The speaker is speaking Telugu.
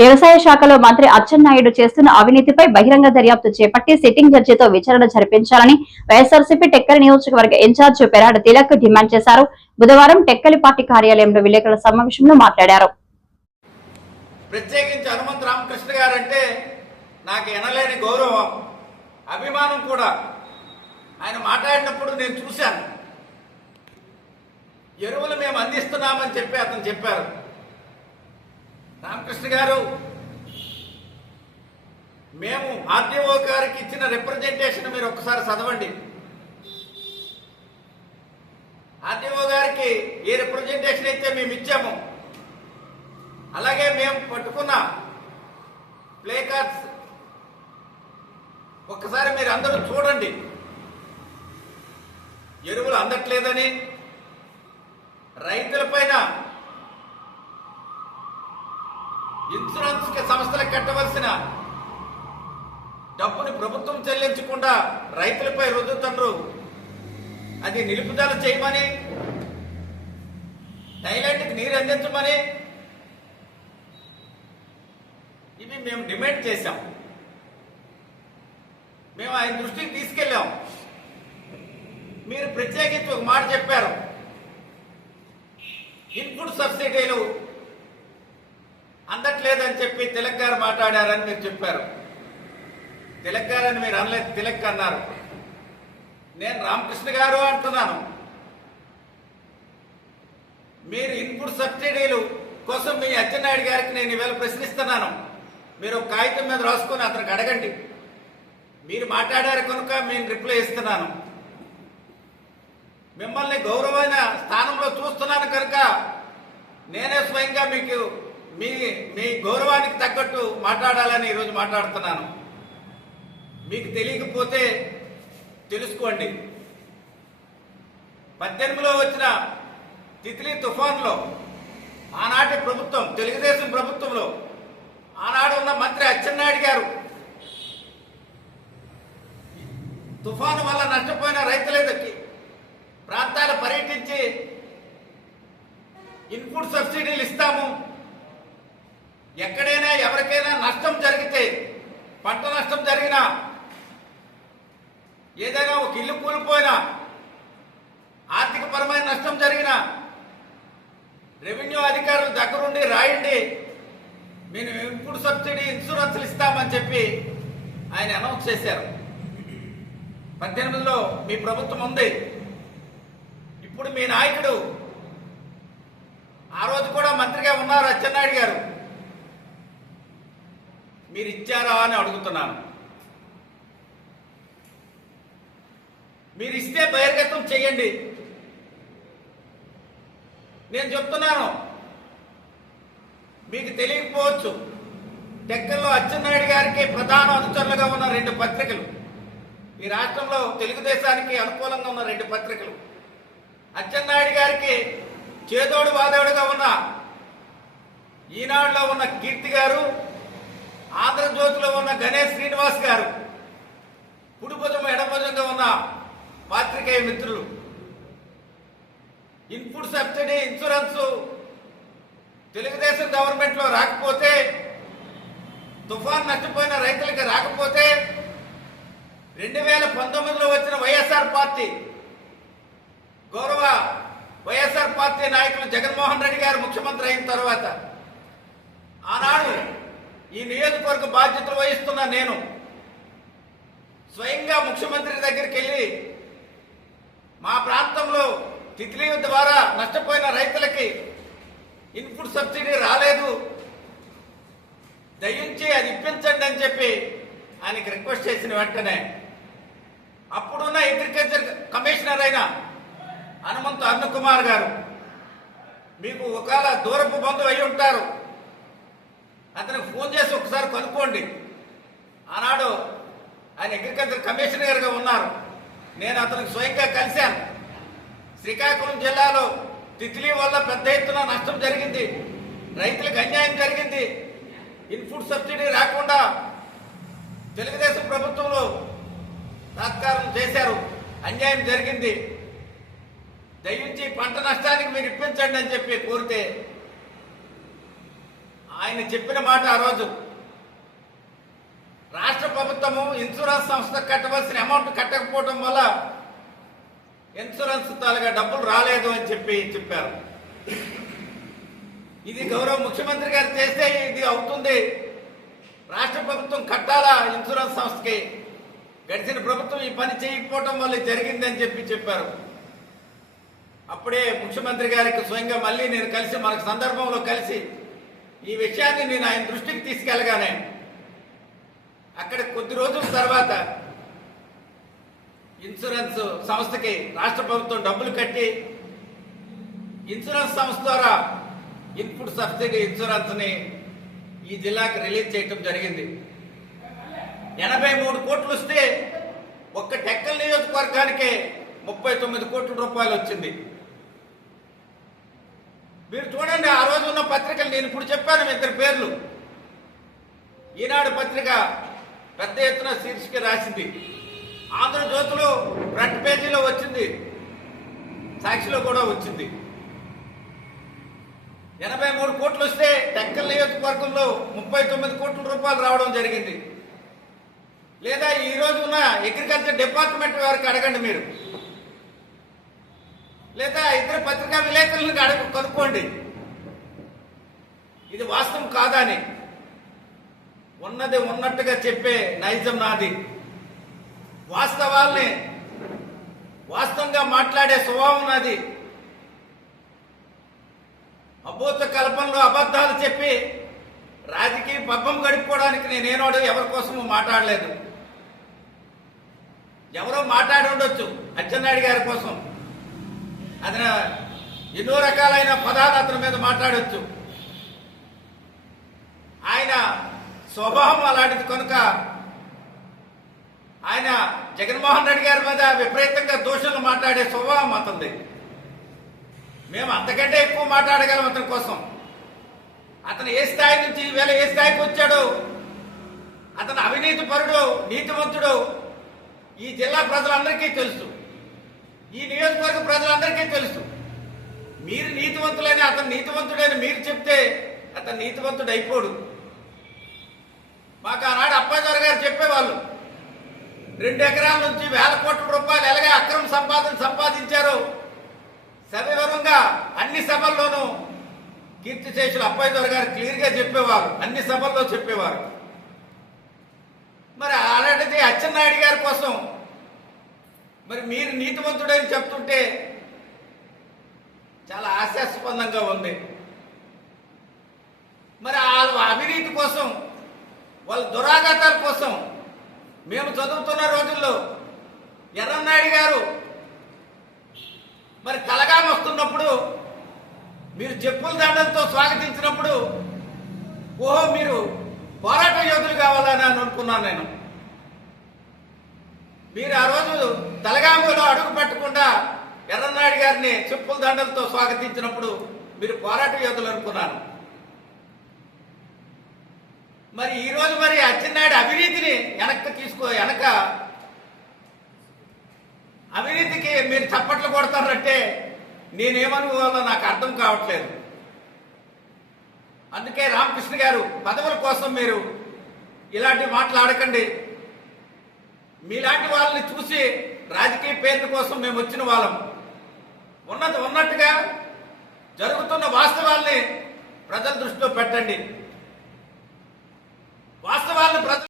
వ్యవసాయ శాఖలో మంత్రి అచ్చెన్నాయుడు చేస్తున్న అవినీతిపై బహిరంగ దర్యాప్తు చేపట్టి సిట్టింగ్ జడ్జితో విచారణ జరిపించాలని వైఎస్ఆర్సీపీ టెక్కలి నియోజకవర్గ ఇన్ఛార్జ్ పెరాడ తిలక్ డిమాండ్ చేశారు. బుధవారం టెక్కలి పార్టీ కార్యాలయంలో విలేకరుల సమావేశంలో మాట్లాడారు. ప్రత్యేకించి హనుమంత్ రామకృష్ణ గారంటే నాకు ఎనలేని గౌరవం, అభిమానం కూడా. ఆయన మాట్లాడినప్పుడు నేను చూశాను. ఎరువులు మేము అందిస్తున్నామని చెప్పి అతను చెప్పారు. రామకృష్ణ గారు, మేము ఆర్డీఓ గారికి ఇచ్చిన రిప్రజెంటేషన్ మీరు ఒక్కసారి చదవండి. ఆర్డీఓ గారికి ఏ రిప్రజెంటేషన్ అయితే మేము ఇచ్చాము, అలాగే మేము పట్టుకున్న ప్లే కార్డ్స్ ఒక్కసారి మీరు అందరూ చూడండి. ఎరువులు అందట్లేదని, రైతులపైన ఇన్సూరెన్స్ సంస్థలకు కట్టవలసిన డబ్బుని ప్రభుత్వం చెల్లించకుండా రైతులపై రుద్దుతుండ్రు. అది నిలుపుదల చేయమని, థైలాండ్కి నీరు అందించమని ఇవి మేము డిమాండ్ చేశాం. మేము ఆయన దృష్టికి తీసుకెళ్ళాం. మీరు ప్రత్యేకించి ఒక మాట చెప్పారు, ఇన్పుట్ సబ్సిడీలు అందట్లేదని చెప్పి తిలక్ గారు మాట్లాడారని మీరు చెప్పారు. తిలక్ గారు అని మీరు అనలేదు, తిలక్ అన్నారు. నేను రామకృష్ణ గారు అంటున్నాను. మీరు ఇన్పుట్ సబ్సిడీలు కోసం మీ అచ్చెన్నాయుడు గారికి నేను ఈవేళ ప్రశ్నిస్తున్నాను. మీరు ఒక కాగితం మీద రాసుకొని అతనికి అడగండి. మీరు మాట్లాడారు కనుక నేను రిప్లై ఇస్తున్నాను. మిమ్మల్ని గౌరవమైన స్థానంలో చూస్తున్నాను కనుక నేనే స్వయంగా మీకు మీ గౌరవానికి తగ్గట్టు మాట్లాడాలని ఈరోజు మాట్లాడుతున్నాను. మీకు తెలియకపోతే తెలుసుకోండి. 18లో వచ్చిన తిత్లీ తుఫాన్లో ఆనాటి ప్రభుత్వం, తెలుగుదేశం ప్రభుత్వంలో ఆనాడు ఉన్న మంత్రి అచ్చెన్నాయుడు గారు తుఫాను వల్ల నష్టపోయిన రైతులకి ప్రాంతాలు పర్యటించి ఇన్పుట్ సబ్సిడీలు ఇస్తాము, ఎక్కడైనా ఎవరికైనా నష్టం జరిగితే, పంట నష్టం జరిగినా, ఏదైనా ఒక ఇల్లు కూలిపోయినా, ఆర్థిక పరమైన నష్టం జరిగినా రెవెన్యూ అధికారులు దగ్గరుండి రాయండి, మేము ఇన్పుట్ సబ్సిడీ ఇన్సూరెన్స్లు ఇస్తామని చెప్పి ఆయన అనౌన్స్ చేశారు. 18లో మీ ప్రభుత్వం ఉంది. ఇప్పుడు మీ నాయకుడు ఆ రోజు కూడా మంత్రిగా ఉన్నారు అచ్చెన్నాయుడు గారు. మీరు ఇచ్చారా అని అడుగుతున్నాను. మీరు ఇస్తే బహిర్గతం చేయండి. నేను చెప్తున్నాను, మీకు తెలియకపోవచ్చు, టెక్కల్లో అచ్చెన్నాయుడు గారికి ప్రధాన అనుచరులుగా ఉన్న 2 పత్రికలు, ఈ రాష్ట్రంలో తెలుగుదేశానికి అనుకూలంగా ఉన్న 2 పత్రికలు, అచ్చెన్నాయుడు గారికి చేదోడు వాదోడుగా ఉన్న ఈనాడులో ఉన్న కీర్తి గారు, ఆంధ్రజ్యోతిలో ఉన్న గణేష్ శ్రీనివాస్ గారు, కుడిభుజం ఎడభుజంగా ఉన్న పాత్రికేయ మిత్రులు. ఇన్పుట్ సబ్సిడీ ఇన్సూరెన్స్ తెలుగుదేశం గవర్నమెంట్లో రాకపోతే, తుఫాన్ నష్టపోయిన రైతులకి రాకపోతే, 2019లో వచ్చిన వైఎస్ఆర్ పార్టీ, గౌరవ వైఎస్ఆర్ పార్టీ నాయకులు జగన్మోహన్ రెడ్డి గారు ముఖ్యమంత్రి అయిన తర్వాత, ఆనాడు ఈ నియోజకవర్గ బాధ్యతలు వహిస్తున్న నేను స్వయంగా ముఖ్యమంత్రి దగ్గరికి వెళ్ళి, మా ప్రాంతంలో తిత్లీ ద్వారా నష్టపోయిన రైతులకి ఇన్పుట్ సబ్సిడీ రాలేదు, దయించి అది ఇప్పించండి అని చెప్పి ఆయనకి రిక్వెస్ట్ చేసిన వెంటనే అప్పుడున్న అగ్రికల్చర్ కమిషనర్ అయిన హనుమంత్ అరుణ్ కుమార్ గారు, మీకు ఒకవేళ దూరపు బంధువు అయి ఉంటారు, అతనికి ఫోన్ చేసి ఒకసారి కనుక్కోండి. ఆనాడు ఆయన అగ్రికల్చర్ కమిషనర్గా ఉన్నారు. నేను అతనికి స్వయంగా కలిశాను. శ్రీకాకుళం జిల్లాలో తిత్లీ వల్ల పెద్ద ఎత్తున నష్టం జరిగింది, రైతులకు అన్యాయం జరిగింది, ఇన్పుట్ సబ్సిడీ రాకుండా తెలుగుదేశం ప్రభుత్వంలో తాత్కారం చేశారు, అన్యాయం జరిగింది, దయించి పంట నష్టానికి మీరు ఇప్పించండి అని చెప్పి కోరితే ఆయన చెప్పిన మాట ఆ రోజు రాష్ట్ర ప్రభుత్వము ఇన్సూరెన్స్ సంస్థ కట్టవలసిన అమౌంట్ కట్టకపోవడం వల్ల ఇన్సూరెన్స్ తాలుగా డబ్బులు రాలేదు అని చెప్పారు. ఇది గౌరవ ముఖ్యమంత్రి గారు చేస్తే ఇది అవుతుంది, రాష్ట్ర ప్రభుత్వం కట్టాలా ఇన్సూరెన్స్ సంస్థకి, గడిచిన ప్రభుత్వం ఈ పని చేయకపోవడం వల్ల జరిగిందని చెప్పారు. అప్పుడే ముఖ్యమంత్రి గారికి స్వయంగా మళ్ళీ నేను కలిసి మనకు సందర్భంలో కలిసి ఈ విషయాన్ని నేను ఆయన దృష్టికి తీసుకెళ్ళగానే అక్కడ కొద్ది రోజుల తర్వాత ఇన్సూరెన్స్ సంస్థకి రాష్ట్ర ప్రభుత్వం డబ్బులు కట్టి ఇన్సూరెన్స్ సంస్థ ద్వారా ఇన్పుట్ సబ్సిడీ ఇన్సూరెన్స్ ని ఈ జిల్లాకి రిలీజ్ చేయటం జరిగింది. 83 కోట్లు వస్తే ఒక్క టెక్కల్ నియోజకవర్గానికే 39 కోట్ల రూపాయలు వచ్చింది. మీరు చూడండి, ఆ రోజు ఉన్న పత్రికలు నేను ఇప్పుడు చెప్పాను మీ ఇద్దరు పేర్లు. ఈనాడు పత్రిక పెద్ద ఎత్తున శీర్షిక రాసింది, ఆంధ్రజ్యోతిలో ఫ్రంట్ పేజీలో వచ్చింది, సాక్షిలో కూడా వచ్చింది. 83 కోట్లు వస్తే టెక్కల్ నియోజకవర్గంలో 39 కోట్ల రూపాయలు రావడం జరిగింది. లేదా ఈ రోజు ఉన్న అగ్రికల్చర్ డిపార్ట్మెంట్ వారికి అడగండి మీరు, లేదా ఇద్దరు పత్రికా విలేకరులను కనుక్కోండి ఇది వాస్తవం కాదని. ఉన్నది ఉన్నట్టుగా చెప్పే నైజం నాది. వాస్తవాల్ని వాస్తవంగా మాట్లాడే స్వభావం నాది. అబోధ కల్పనలో అబద్ధాలు చెప్పి రాజకీయ పబ్బం గడుపుకోవడానికి నేనేనోడు ఎవరి కోసము మాట్లాడలేదు. ఎవరో మాట్లాడి ఉండొచ్చు అచ్చెన్నాయుడు గారి కోసం, అతను ఎన్నో రకాలైన పదాలు అతని మీద మాట్లాడొచ్చు. ఆయన స్వభావం అలాంటిది కనుక ఆయన జగన్మోహన్ రెడ్డి గారి మీద విపరీతంగా దోషులు మాట్లాడే స్వభావం అతనిది. మేము అంతకంటే ఎక్కువ మాట్లాడగలం అతని కోసం. అతను ఏ స్థాయి నుంచి ఈవేళ ఏ స్థాయికి వచ్చాడో, అతను అవినీతి పరుడు, నీతివంతుడు ఈ జిల్లా ప్రజలందరికీ తెలుసు, ఈ నియోజకవర్గ ప్రజలందరికీ తెలుసు. మీరు నీతివంతులైన అతను నీతివంతుడని మీరు చెప్తే అతను నీతివంతుడు అయిపోడు. మాకు ఆనాడు అప్పాజారు గారు చెప్పేవాళ్ళు, 2 ఎకరాల నుంచి 1000 కోట్ల రూపాయలు ఎలాగే అక్రమ సంపాదించారో సవివరంగా అన్ని సభల్లోనూ కీర్తిశేషులు అప్పాజారు గారు క్లియర్ గా చెప్పేవారు, అన్ని సభల్లో చెప్పేవారు. మరి అలాంటిది అచ్చెన్నాయుడు గారి కోసం మరి మీరు నీతివంతుడని చెప్తుంటే చాలా హాస్యాస్పదంగా ఉంది. మరి వాళ్ళ అవినీతి కోసం, వాళ్ళ దురాఘాతాల కోసం మేము చదువుతున్న రోజుల్లో ఎర్రన్నాయుడు గారు మరి తలగాం వస్తున్నప్పుడు మీరు చెప్పుల దండలతో స్వాగతించినప్పుడు ఓహో మీరు పోరాట యోధులు కావాలని అనుకున్నాను నేను. మీరు ఆ రోజు తలగాంలో అడుగు పెట్టకుండా ఎర్రన్నాయుడు గారిని చెప్పుల దండలతో స్వాగతించినప్పుడు మీరు పోరాట యోధులు అనుకున్నాను. మరి ఈ రోజు మరి అచ్చెన్నాయుడు అవినీతిని వెనక అవినీతికి మీరు చప్పట్లు కొడతారంటే నేనేమనుకోవాలో నాకు అర్థం కావట్లేదు. అందుకే రామకృష్ణ గారు, పదవుల కోసం మీరు ఇలాంటి మాట్లాడకండి. మీలాంటి వాళ్ళని చూసి రాజకీయ పేర్ల కోసం మేము వచ్చిన వాళ్ళం. ఉన్నది ఉన్నట్టుగా జరుగుతున్న వాస్తవాల్ని ప్రజల దృష్టిలో పెట్టండి. వాస్తవాలను ప్రజలు